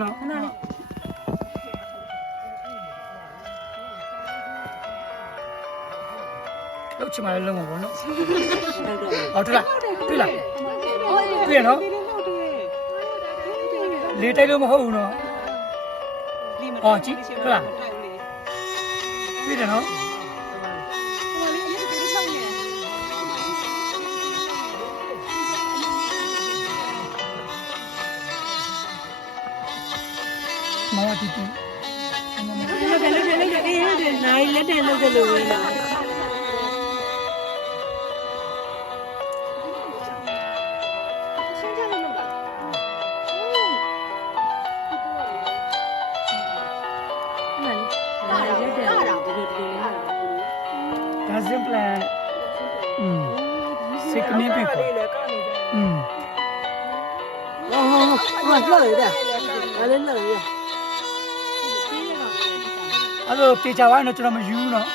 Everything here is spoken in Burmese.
လောက်ချင်မှလည်းလုံးမှာပေါ့နော်ဟုတ်တယ်လားတွေ့လားတွေ့ရနော်လေတိုက်လို့မဟုတ်ဘူးနော်ဟောကြည့်ဟုတ်လားတွေ့တယ်နော်မောင်တီတီနိုင်လက်တယ်လို့ဆိုလို့ဝင်လာဒါစင်ပလန်စိတ်ကနေပြီပေါ့လှည့်ရတယ်ဒါလည်းလှည့်ရအဲ့လိုပြေချပါရင်တော့ကျွန်တော်မယူဘူးနော်